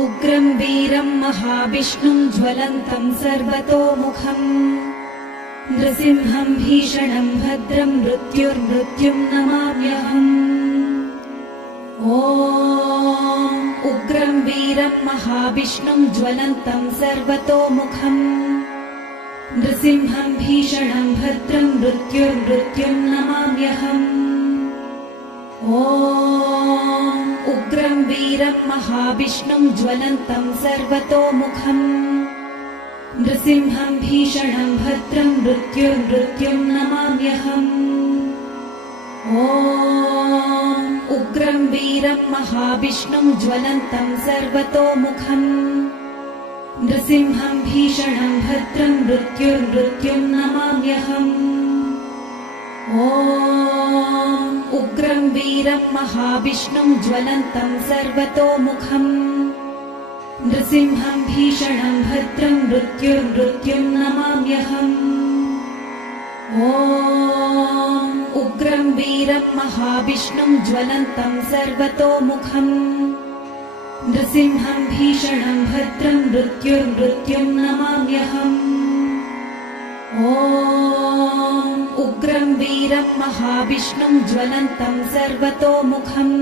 उग्रं वीरं महाविष्णुं ज्वलन्तं सर्वतोमुखम् नृसिंहं भीषणं भद्रं मृत्युर्मृत्युं नमाम्यहम्। उग्रं वीरं महाविष्णुं ज्वलन्तं सर्वतोमुखम् नृसिंहं भीषणं भद्रं मृत्युर्मृत्युं नमाम्यहम्। उग्रं वीरं महाविष्णुं ज्वलन्तं सर्वतोमुखम् नृसिंहं भीषणं भद्रं मृत्युर्मृत्युं नमाम्यहम्। उग्रं वीरं महाविष्णुं ज्वलन्तं सर्वतोमुखम् नृसिंहं भीषणं भद्रं मृत्युर्मृत्युं नमाम्यहम्। उग्रं वीरं महाविष्णुं ज्वलन्तं सर्वतोमुखम् नृसिंहं भीषणं भद्रं मृत्युर्मृत्युं नमाम्यहम्। उग्रं वीरं महाविष्णुं ज्वलन्तं सर्वतोमुखम् नृसिंहं भीषणं भद्रं मृत्युर्मृत्युं नमाम्यहम्। उग्रं वीरं महाविष्णुं ज्वलन्तं सर्वतोमुखम्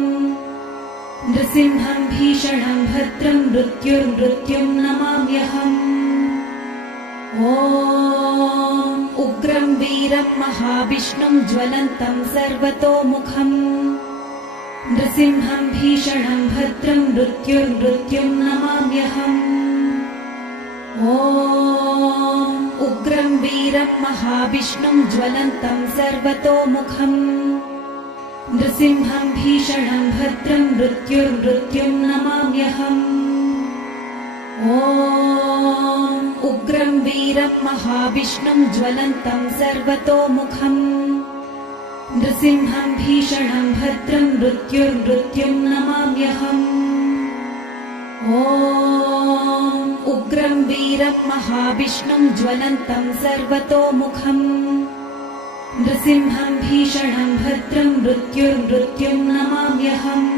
नृसिंहं भीषणं भद्रं मृत्युर्मृत्युं नमाम्यहम्। उग्रं वीरं महाविष्णुं ज्वलन्तं सर्वतोमुखम् नृसिंहं भीषणं भद्रं मृत्युर्मृत्युं नमाम्यहम्। उग्रं वीरं महाविष्णुं ज्वलन्तं सर्वतोमुखम् नृसिंहं भीषणं भद्रं मृत्युर्मृत्युं नमाम्यहम्। उग्रं वीरं महाविष्णुं ज्वलन्तं सर्वतोमुखम् नृसिंहं भीषणं भद्रं मृत्युर्मृत्युं नमाम्यहम्। उग्रं वीरं महाविष्णुं ज्वलन्तं सर्वतोमुखम् नृसिंहं भीषणं भद्रं मृत्युर्मृत्युं नमाम्यहम्।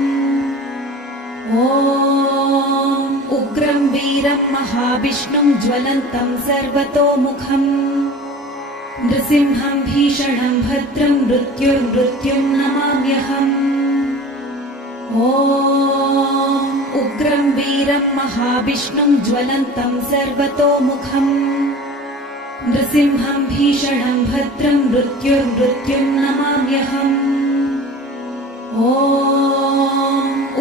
उग्रं वीरं महाविष्णुं ज्वलन्तं सर्वतोमुखम् नृसिंहं भीषणं भद्रं मृत्युर्मृत्युं नमाम्यहम्। उग्रं वीरं महाविष्णुं ज्वलन्तं सर्वतोमुखम् नृसिंहं भीषणं भद्रं मृत्युर्मृत्युं नमाम्यहम्।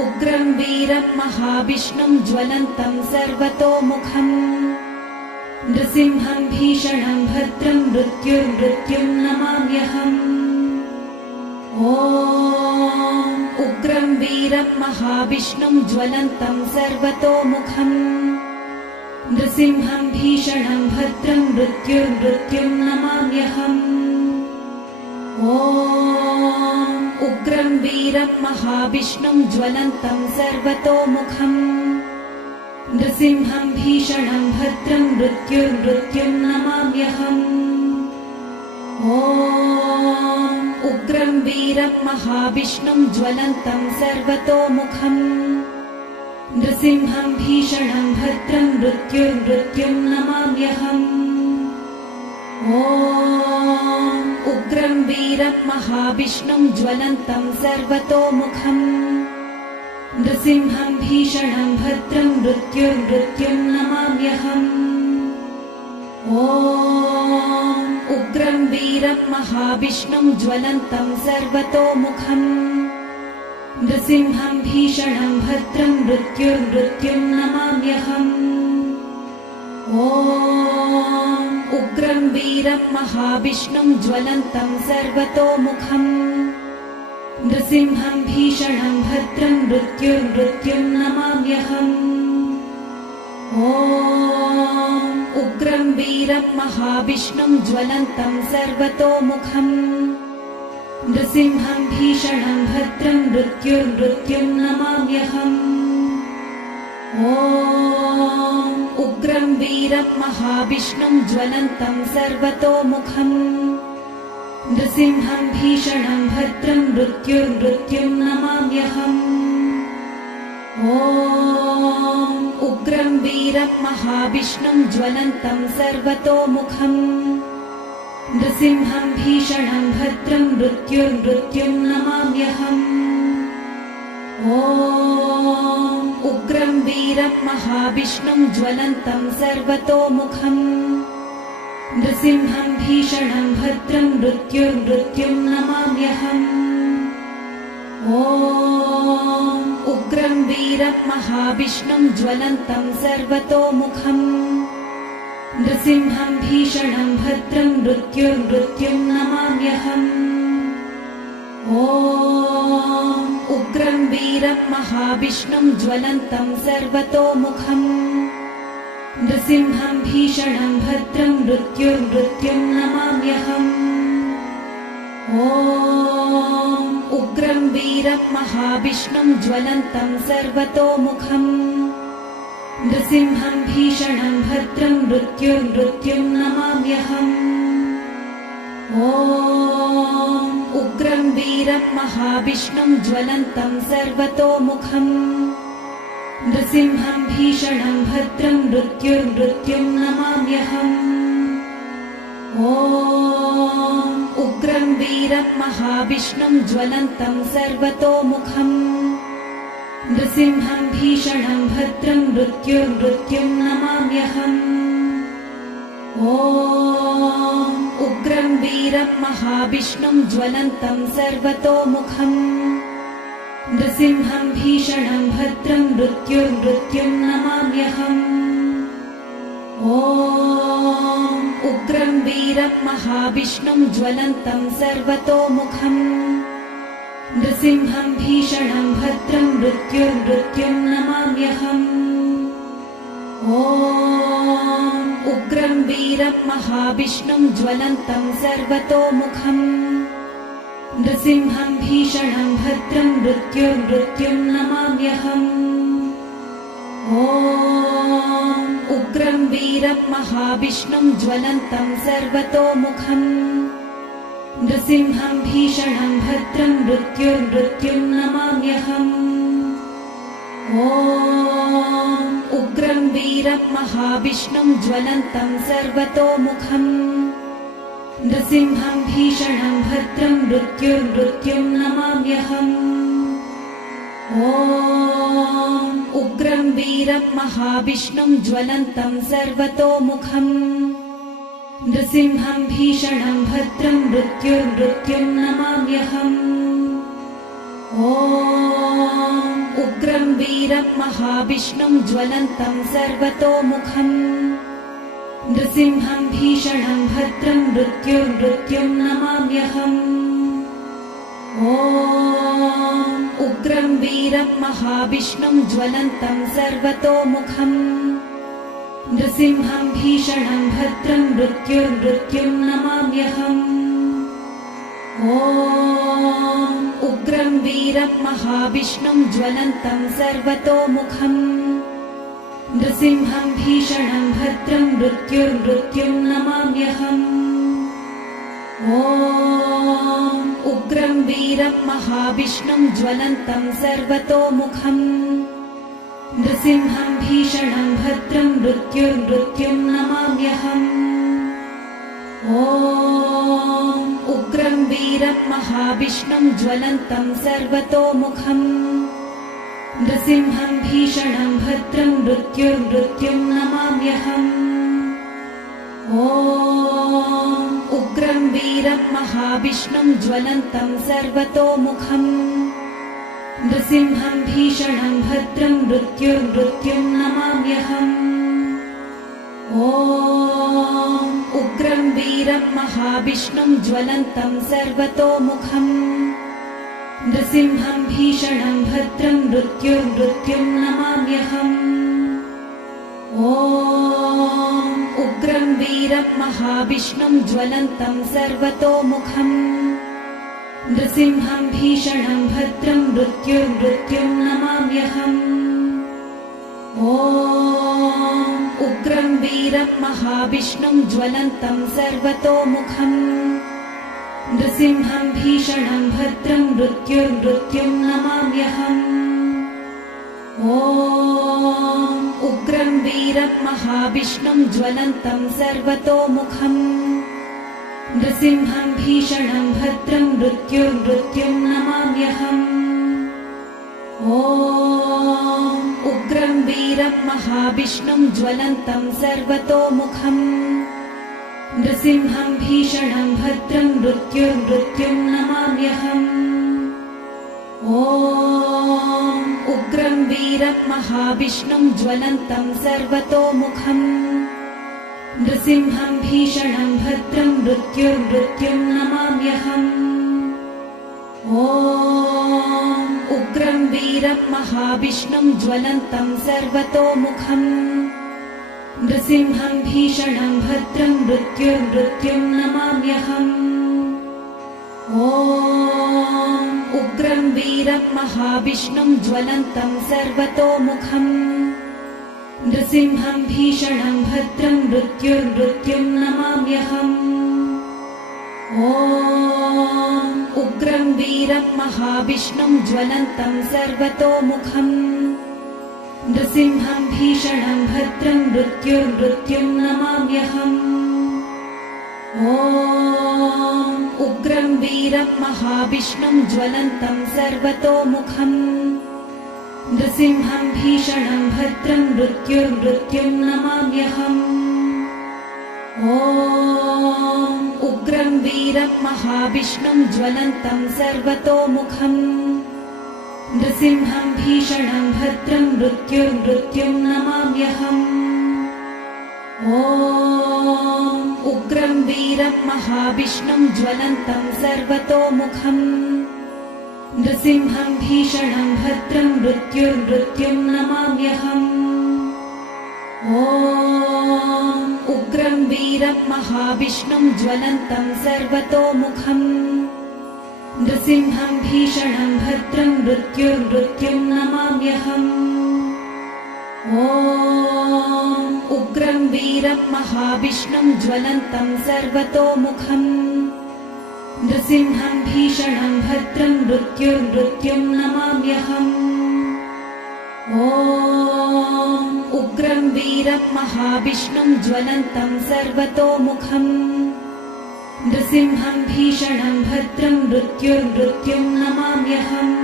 उग्रं वीरं महाविष्णुं ज्वलन्तं सर्वतोमुखम् नृसिंहं भीषणं भद्रं मृत्युर्मृत्युं नमाम्यहम्। उग्रं वीरं महाविष्णुं ज्वलन्तं सर्वतोमुखम् नृसिंहं भीषणं भद्रं मृत्युर्मृत्युं नमाम्यहम्। उग्रं वीरं महाविष्णुं ज्वलन्तं सर्वतोमुखम् नृसिंहं भीषणं भद्रं मृत्युर्मृत्युं नमाम्यहम्। उग्रं वीरं महाविष्णुं ज्वलन्तं सर्वतोमुखम् नृसिंहं भीषणं भद्रं मृत्युर्मृत्युं नमाम्यहम्। उग्रं वीरं महाविष्णुं ज्वलन्तं सर्वतोमुखम् नृसिंहं भीषणं भद्रं मृत्युर्मृत्युं नमाम्यहम्। उग्रं वीरं महाविष्णुं ज्वलन्तं सर्वतोमुखम् नृसिंहं भीषणं भद्रं मृत्युर्मृत्युं नमाम्यहम्। उग्रं वीरं महाविष्णुं ज्वलन्तं सर्वतोमुखम् नृसिंहं भीषणं भद्रं मृत्युर्मृत्युं नमाम्यहम्। उग्रं वीरं महाविष्णुं ज्वलन्तं सर्वतोमुखम् नृसिंहं भीषणं भद्रं मृत्युर्मृत्युं नमाम्यहम्। उग्रं वीरं महाविष्णुं ज्वलन्तं सर्वतोमुखम् नृसिंहं भीषणं भद्रं मृत्युर्मृत्युं नमाम्यहम्। ॐ उग्रं वीरं महाविष्णुं ज्वलन्तं सर्वतोमुखम् नृसिंहं भीषणं भद्रं मृत्युर्मृत्युं नमाम्यहम्। ॐ उग्रं वीरं महाविष्णुं ज्वलन्तं सर्वतोमुखम् नृसिंहं भीषणं भद्रं मृत्युर्मृत्युं नमाम्यहम्। ॐ उग्रं वीरं महाविष्णुं ज्वलन्तं सर्वतोमुखम् नृसिंहं भीषणं भद्रं मृत्युर्मृत्युं नमाम्यहम्। ॐ उग्रं वीरं महाविष्णुं ज्वलन्तं सर्वतोमुखम् नृसिंहं भीषणं भद्रं मृत्युर्मृत्युं नमाम्यहम्। ॐ उग्रं वीरं महाविष्णुं ज्वलन्तं सर्वतोमुखम् नृसिंहं भीषणं भद्रं मृत्युर्मृत्युं नमाम्यहम्। ॐ उग्रं वीरं महाविष्णुं ज्वलन्तं सर्वतोमुखम् नृसिंहं भीषणं भद्रं मृत्युर्मृत्युं नमाम्यहम्। ॐ उग्रं वीरं महाविष्णुं ज्वलन्तं सर्वतोमुखम् नृसिंहं भीषणं भद्रं मृत्युर्मृत्युं नमाम्यहम्। ॐ उग्रं वीरं महाविष्णुं ज्वलन्तं सर्वतोमुखम् नृसिंहं भीषणं भद्रं मृत्युर्मृत्युं नमाम्यहम्। ॐ उग्रं वीरं महाविष्णुं ज्वलन्तं सर्वतोमुखम् नृसिंहं भीषणं भद्रं मृत्युर्मृत्युं नमाम्यहम्। ॐ उग्रं वीरं महाविष्णुं ज्वलन्तं सर्वतोमुखम् नृसिंहं भीषणं भद्रं मृत्युर्मृत्युं नमाम्यहम्। ॐ उग्रं वीरं महाविष्णुं ज्वलन्तं सर्वतोमुखम् नृसिंहं भीषणं भद्रं मृत्युर्मृत्युं नमाम्यहम्। ॐ उग्रं वीरं महाविष्णुं ज्वलन्तं सर्वतोमुखम् नृसिंहं भीषणं भद्रं मृत्युर्मृत्युं नमाम्यहम्। ॐ उग्रं वीरं महाविष्णुं ज्वलन्तं सर्वतोमुखम् नृसिंहं भीषणं भद्रं मृत्युर्मृत्युं नमाम्यहम्। ॐ उग्रं वीरं महाविष्णुं ज्वलन्तं सर्वतोमुखम् नृसिंहं भीषणं भद्रं मृत्युर्मृत्युं नमाम्यहम्। ॐ उग्रं वीरं महाविष्णुं ज्वलन्तं सर्वतोमुखम् नृसिंहं भीषणं भद्रं मृत्युर्मृत्युं नमाम्यहम्। ॐ उग्रं वीरं महाविष्णुं ज्वलन्तं सर्वतोमुखम् नृसिंहं भीषणं भद्रं मृत्युर्मृत्युं नमाम्यहम्। ॐ उग्रं वीरं महाविष्णुं ज्वलन्तं सर्वतोमुखम् नृसिंहं भीषणं भद्रं मृत्युर्मृत्युं नमाम्यहम्। ॐ उग्रं वीरं महाविष्णुं ज्वलन्तं सर्वतोमुखम् नृसिंहं भीषणं भद्रं मृत्युर्मृत्युं नमाम्यहम्। ॐ उग्रं वीरं महाविष्णुं ज्वलन्तं सर्वतोमुखम् नृसिंहं भीषणं भद्रं मृत्युर्मृत्युं नमाम्यहम्। ॐ उग्रं वीरं महाविष्णुं ज्वलन्तं सर्वतोमुखम् नृसिंहं भीषणं भद्रं मृत्युर्मृत्युं नमाम्यहम्। ॐ उग्रं वीरं महाविष्णुं ज्वलन्तं सर्वतोमुखम् नृसिंहं भीषणं भद्रं मृत्युर्मृत्युं नमाम्यहम्। ॐ उग्रं वीरं महाविष्णुं ज्वलन्तं सर्वतोमुखम् नृसिंहं भीषणं भद्रं मृत्युर्मृत्युं नमाम्यहम्। ॐ उग्रं वीरं महाविष्णुं ज्वलन्तं सर्वतोमुखम् नृसिंहं भीषणं भद्रं मृत्युर्मृत्युं नमाम्यहम्। ॐ उग्रं वीरं महाविष्णुं ज्वलन्तं सर्वतोमुखम् नृसिंहं भीषणं भद्रं मृत्युर्मृत्युं नमाम्यहम्। ॐ उग्रं वीरं महाविष्णुं ज्वलन्तं सर्वतोमुखम् नृसिंहं भीषणं भद्रं मृत्युर्मृत्युं नमाम्यहम्। ॐ उग्रं वीरं महाविष्णुं ज्वलन्तं सर्वतोमुखम् नृसिंहं भीषणं भद्रं मृत्युर्मृत्युं नमाम्यहम्। ॐ उग्रं वीरं महाविष्णुं ज्वलन्तं सर्वतोमुखम् नृसिंहं भीषणं भद्रं मृत्युर्मृत्युं नमाम्यहम्। ॐ उग्रं वीरं महाविष्णुं ज्वलन्तं सर्वतोमुखम् नृसिंहं भीषणं भद्रं मृत्युर्मृत्युं नमाम्यहम्। ॐ उग्रं वीरं महाविष्णुं ज्वलन्तं सर्वतोमुखम् नृसिंहं भीषणं भद्रं मृत्युर्मृत्युं नमाम्यहम्। ॐ उग्रं वीरं महाविष्णुं ज्वलन्तं सर्वतोमुखम् नृसिंहं भीषणं भद्रं मृत्युर्मृत्युं नमाम्यहम्। ॐ उग्रं वीरं महाविष्णुं ज्वलन्तं सर्वतोमुखम् नृसिंहं भीषणं भद्रं मृत्युर्मृत्युं नमाम्यहम्। ॐ उग्रं वीरं महाविष्णुं ज्वलन्तं सर्वतोमुखम् नृसिंहं भीषणं भद्रं मृत्युर्मृत्युं नमाम्यहम्। ॐ उग्रं वीरं महाविष्णुं ज्वलन्तं सर्वतोमुखम् नृसिंहं भीषणं भद्रं मृत्युर्मृत्युं नमाम्यहम्। ॐ उग्रं वीरं महाविष्णुं ज्वलन्तं सर्वतोमुखम् नृसिंहं भीषणं भद्रं मृत्युर्मृत्युं नमाम्यहम्।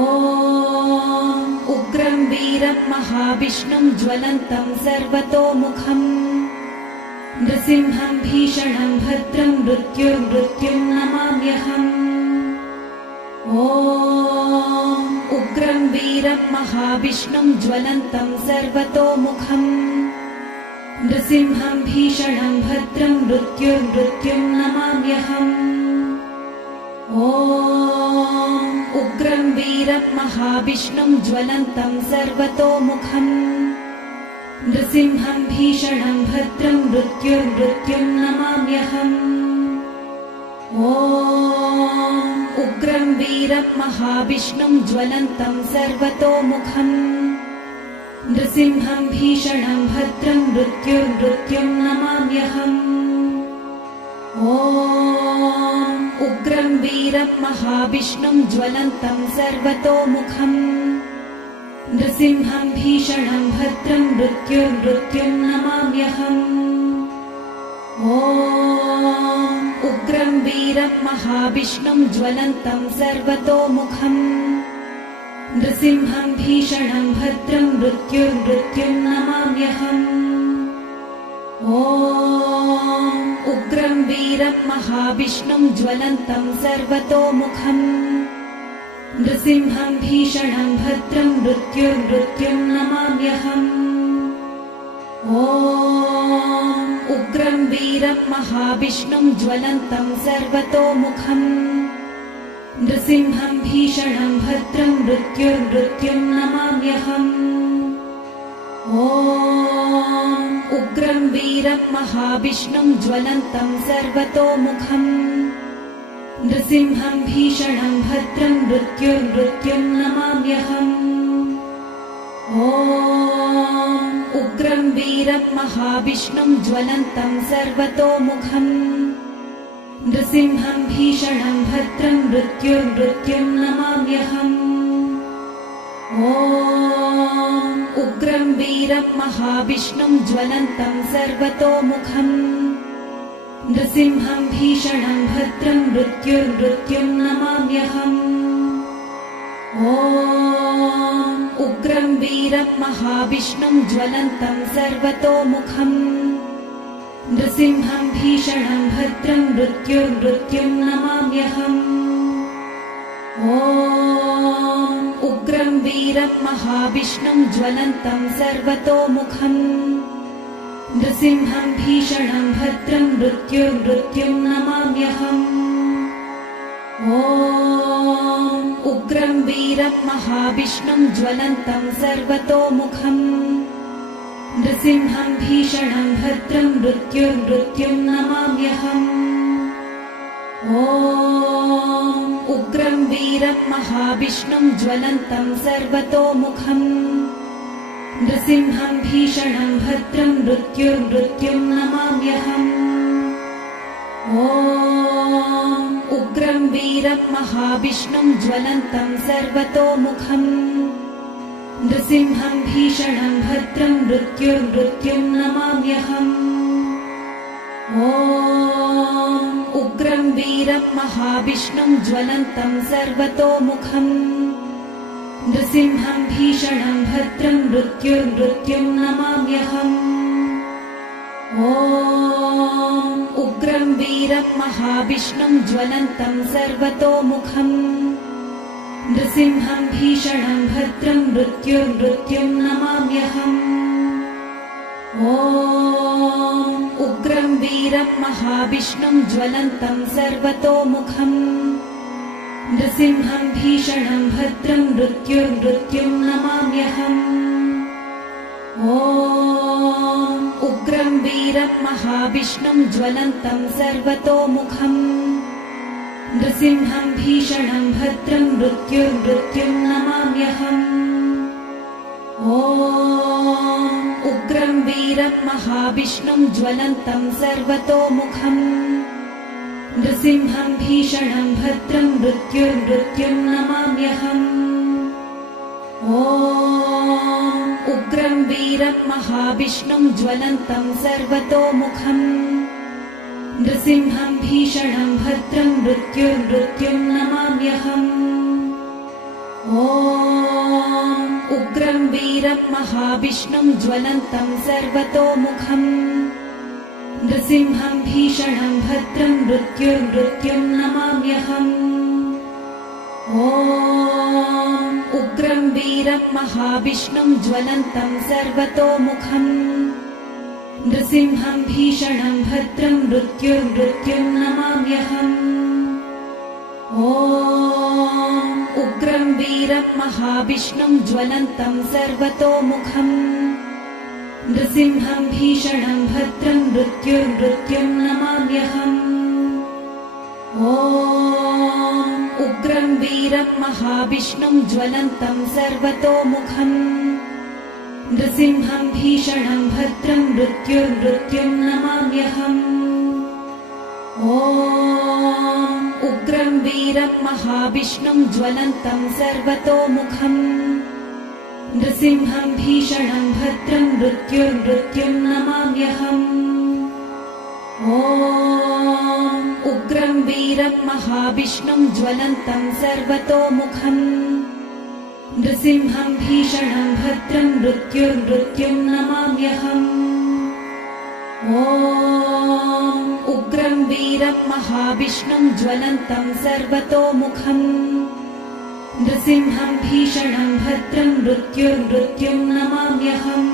ॐ उग्रं वीरं महाविष्णुं ज्वलन्तं सर्वतोमुखम् नृसिंहं भीषणं भद्रं मृत्युर्मृत्युं नमाम्यहम्। ॐ उग्रं वीरं महाविष्णुं ज्वलन्तं सर्वतोमुखम् नृसिंहं भीषणं भद्रं मृत्युर्मृत्युं नमाम्यहम्। ॐ उग्रं वीरं महाविष्णुं ज्वलन्तं सर्वतोमुखम् नृसिंहं भीषणं भद्रं मृत्युर्मृत्युं नमाम्यहम्। ॐ उग्रं वीरं महाविष्णुं ज्वलन्तं सर्वतोमुखम् नृसिंहं भीषणं भद्रं मृत्युर्मृत्युं नमाम्यहम्। ॐ उग्रं वीरं महाविष्णुं ज्वलन्तं सर्वतोमुखम् नृसिंहं भीषणं भद्रं मृत्युर्मृत्युं नमाम्यहम्। ॐ उग्रं वीरं महाविष्णुं ज्वलन्तं सर्वतोमुखम् नृसिंहं भीषणं भद्रं मृत्युर्मृत्युं नमाम्यहम्। ॐ उग्रं वीरं महाविष्णुं ज्वलन्तं सर्वतोमुखम् नृसिंहं भीषणं भद्रं मृत्युर्मृत्युं नमाम्यहम्। ॐ उग्रं वीरं महाविष्णुं ज्वलन्तं सर्वतोमुखम् नृसिंहं भीषणं भद्रं मृत्युर्मृत्युं नमाम्यहम्। ॐ उग्रं वीरं महाविष्णुं ज्वलन्तं सर्वतोमुखम् नृसिंहं भीषणं भद्रं मृत्युर्मृत्युं नमाम्यहम्। ॐ उग्रं वीरं महाविष्णुं ज्वलन्तं सर्वतोमुखम् नृसिंहं भीषणं भद्रं मृत्युर्मृत्युं नमाम्यहम्। ॐ उग्रं वीरं महाविष्णुं ज्वलन्तं सर्वतोमुखम् नृसिंहं भीषणं भद्रं मृत्युर्मृत्युं नमाम्यहम्। ॐ उग्रं वीरं महाविष्णुं ज्वलन्तं सर्वतोमुखम् नृसिंहं भीषणं भद्रं मृत्युर्मृत्युं नमाम्यहम्। ॐ उग्रं वीरं महाविष्णुं ज्वलन्तं सर्वतोमुखम् नृसिंहं भीषणं भद्रं मृत्युर्मृत्युं नमाम्यहम्। ॐ उग्रं वीरं महाविष्णुं ज्वलन्तं सर्वतोमुखम् नृसिंहं भीषणं भद्रं मृत्युर्मृत्युं नमाम्यहम्। ॐ उग्रं वीरं महाविष्णुं ज्वलन्तं सर्वतोमुखम् नृसिंहं भीषणं भद्रं मृत्युर्मृत्युं नमाम्यहम्। ॐ उग्रं वीरं महाविष्णुं ज्वलन्तं सर्वतोमुखम् नृसिंहं भीषणं भद्रं मृत्युर्मृत्युं नमाम्यहम्। ॐ उग्रं वीरं महाविष्णुं ज्वलन्तं सर्वतोमुखम् नृसिंहं भीषणं भद्रं मृत्युर्मृत्युं नमाम्यहम्। ॐ उग्रं वीरं महाविष्णुं ज्वलन्तं सर्वतोमुखम् नृसिंहं भीषणं भद्रं मृत्युर्मृत्युं नमाम्यहम्। ॐ उग्रं वीरं महाविष्णुं ज्वलन्तं सर्वतोमुखम् नृसिंहं भीषणं भद्रं मृत्युर्मृत्युं नमाम्यहम्। ॐ उग्रं वीरं महाविष्णुं ज्वलन्तं सर्वतोमुखम् नृसिंहं भीषणं भद्रं मृत्युर्मृत्युं नमाम्यहम्। ॐ उग्रं वीरं महाविष्णुं ज्वलन्तं सर्वतोमुखम् नृसिंहं भीषणं भद्रं मृत्युर्मृत्युं नमाम्यहम्। ॐ उग्रं वीरं महाविष्णुं ज्वलन्तं सर्वतोमुखम् नृसिंहं भीषणं भद्रं मृत्युर्मृत्युं नमाम्यहम्। ॐ उग्रं वीरं महाविष्णुं ज्वलन्तं सर्वतोमुखम् नृसिंहं भीषणं भद्रं मृत्युर्मृत्युं नमाम्यहम्। ॐ उग्रं वीरं महाविष्णुं ज्वलन्तं सर्वतोमुखम् नृसिंहं भीषणं भद्रं मृत्युर्मृत्युं नमाम्यहम्। ॐ उग्रं वीरं महाविष्णुं ज्वलन्तं सर्वतोमुखम् नृसिंहं भीषणं भद्रं मृत्युर्मृत्युं नमाम्यहम्। ॐ उग्रं वीरं महाविष्णुं ज्वलन्तं सर्वतोमुखम् नृसिंहं भीषणं भद्रं मृत्युर्मृत्युं नमाम्यहम्। ॐ उग्रं वीरं महाविष्णुं ज्वलन्तं सर्वतोमुखम् नृसिंहं भीषणं भद्रं मृत्युर्मृत्युं नमाम्यहम्। ॐ उग्रं वीरं महाविष्णुं ज्वलन्तं सर्वतोमुखम् नृसिंहं भीषणं भद्रं मृत्युर्मृत्युं नमाम्यहम्। ॐ उग्रं वीरं महाविष्णुं ज्वलन्तं सर्वतोमुखम् नृसिंहं भीषणं भद्रं मृत्युर्मृत्युं नमाम्यहम्।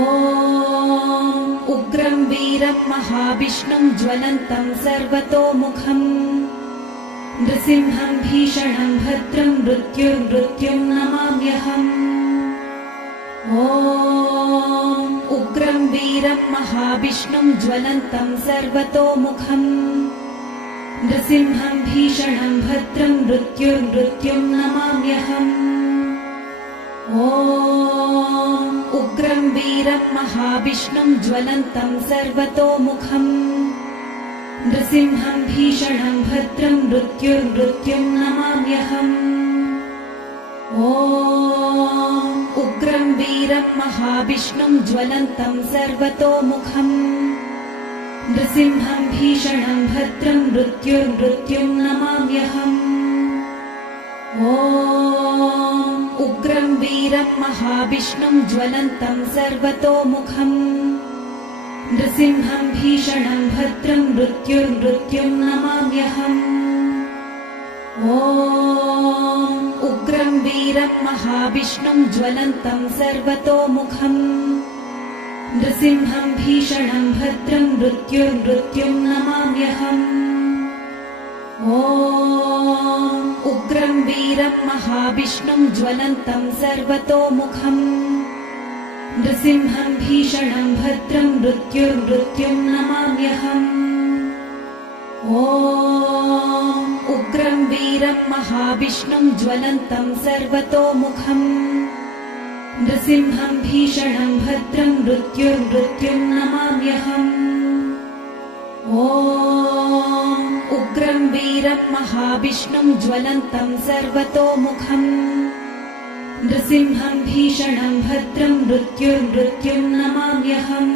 ॐ उग्रं वीरं महाविष्णुं ज्वलन्तं सर्वतोमुखम् नृसिंहं भीषणं भद्रं मृत्युर्मृत्युं नमाम्यहम्। ॐ उग्रं वीरं महाविष्णुं ज्वलन्तं सर्वतोमुखम् नृसिंहं भीषणं भद्रं मृत्युर्मृत्युं नमाम्यहम्। ॐ उग्रं वीरं महाविष्णुं ज्वलन्तं सर्वतोमुखम् नृसिंहं भीषणं भद्रं मृत्युर्मृत्युं नमाम्यहम्। ॐ उग्रं वीरं महाविष्णुं ज्वलन्तं सर्वतोमुखम् नृसिंहं भीषणं भद्रं मृत्युर्मृत्युं नमाम्यहम्। ॐ उग्रं वीरं महाविष्णुं ज्वलन्तं सर्वतोमुखम् नृसिंहं भीषणं भद्रं मृत्युर्मृत्युं नमाम्यहम्। ॐ उग्रं वीरं महाविष्णुं ज्वलन्तं सर्वतोमुखम् नृसिंहं भीषणं भद्रं मृत्युर्मृत्युं नमाम्यहम्। ॐ उग्रं वीरं महाविष्णुं ज्वलन्तं सर्वतोमुखम् नृसिंहं भीषणं भद्रं मृत्युर्मृत्युं नमाम्यहम्। ॐ उग्रं वीरं महाविष्णुं ज्वलन्तं सर्वतोमुखम् नृसिंहं भीषणं भद्रं मृत्युर्मृत्युं नमाम्यहम्। ॐ उग्रं वीरं महाविष्णुं ज्वलन्तं सर्वतोमुखम् नृसिंहं भीषणं भद्रं मृत्युर्मृत्युं नमाम्यहम्।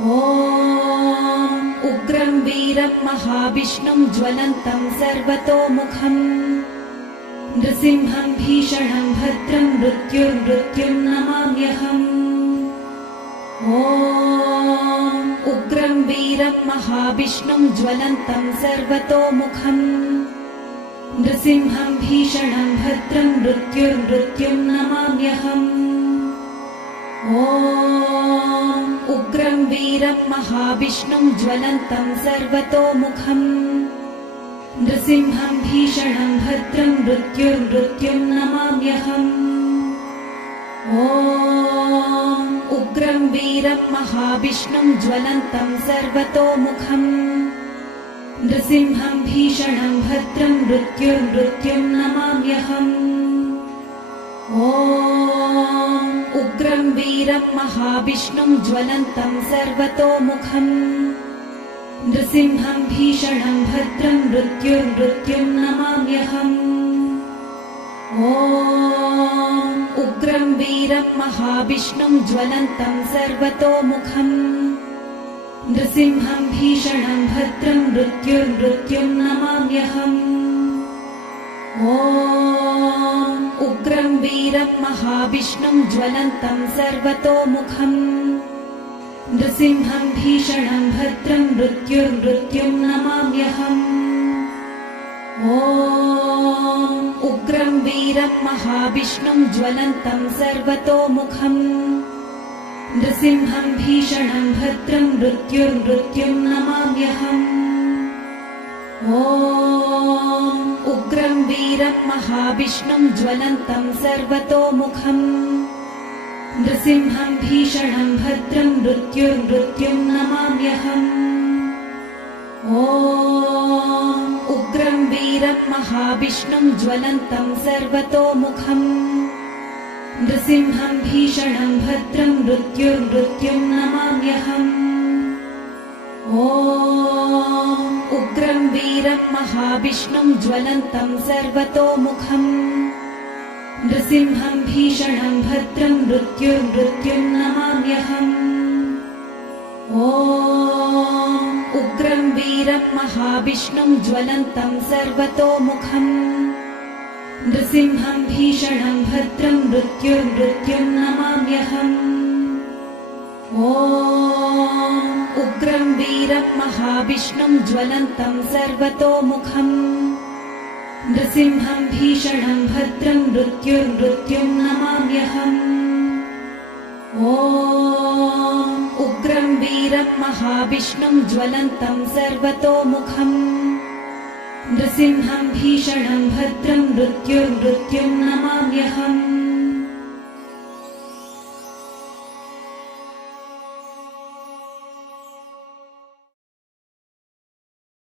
ॐ उग्रं वीरं महाविष्णुं ज्वलन्तं सर्वतोमुखम् नृसिंहं भीषणं भद्रं मृत्युर्मृत्युं नमाम्यहम्। ॐ उग्रं वीरं महाविष्णुं ज्वलन्तं सर्वतोमुखम् नृसिंहं भीषणं भद्रं मृत्युर्मृत्युं नमाम्यहम्। ॐ उग्रं वीरं महाविष्णुं ज्वलन्तं सर्वतोमुखम् नृसिंहं भीषणं भद्रं मृत्युर्मृत्युं नमाम्यहम्। ॐ उग्रं वीरं महाविष्णुं ज्वलन्तं सर्वतोमुखम् नृसिंहं भीषणं भद्रं मृत्युर्मृत्युं नमाम्यहम्। ॐ उग्रं वीरं महाविष्णुं ज्वलन्तं सर्वतोमुखम् नृसिंहं भीषणं भद्रं मृत्युर्मृत्युं नमाम्यहम्। ॐ उग्रं वीरं महाविष्णुं ज्वलन्तं सर्वतोमुखम् नृसिंहं भीषणं भद्रं मृत्युर्मृत्युं नमाम्यहम्। ॐ उग्रं वीरं महाविष्णुं ज्वलन्तं सर्वतोमुखम् नृसिंहं भीषणं भद्रं मृत्युर्मृत्युं नमाम्यहम्। ॐ उग्रं वीरं महाविष्णुं ज्वलन्तं सर्वतोमुखम् नृसिंहं भीषणं भद्रं मृत्युर्मृत्युं नमाम्यहम्। ॐ उग्रं वीरं महाविष्णुं ज्वलन्तं सर्वतोमुखम् नृसिंहं भीषणं भद्रं मृत्युर्मृत्युं नमाम्यहम्। ॐ उग्रं वीरं महाविष्णुं ज्वलन्तं सर्वतोमुखम् नृसिंहं भीषणं भद्रं मृत्युर्मृत्युं नमाम्यहम्। ॐ उग्रं वीरं महाविष्णुं ज्वलन्तं सर्वतोमुखम् नृसिंहं भीषणं भद्रं मृत्युर्मृत्युं नमाम्यहम्। ॐ उग्रं वीरं महाविष्णुं ज्वलन्तं सर्वतोमुखम् नृसिंहं भीषणं भद्रं मृत्युर्मृत्युं नमाम्यहम्। ॐ उग्रं वीरं महाविष्णुं ज्वलन्तं सर्वतोमुखम् नृसिंहं भीषणं भद्रं मृत्युर्मृत्युं नमाम्यहम्। ॐ उग्रं वीरं महाविष्णुं ज्वलन्तं सर्वतोमुखम् नृसिंहं भीषणं भद्रं मृत्युर्मृत्युं नमाम्यहम्।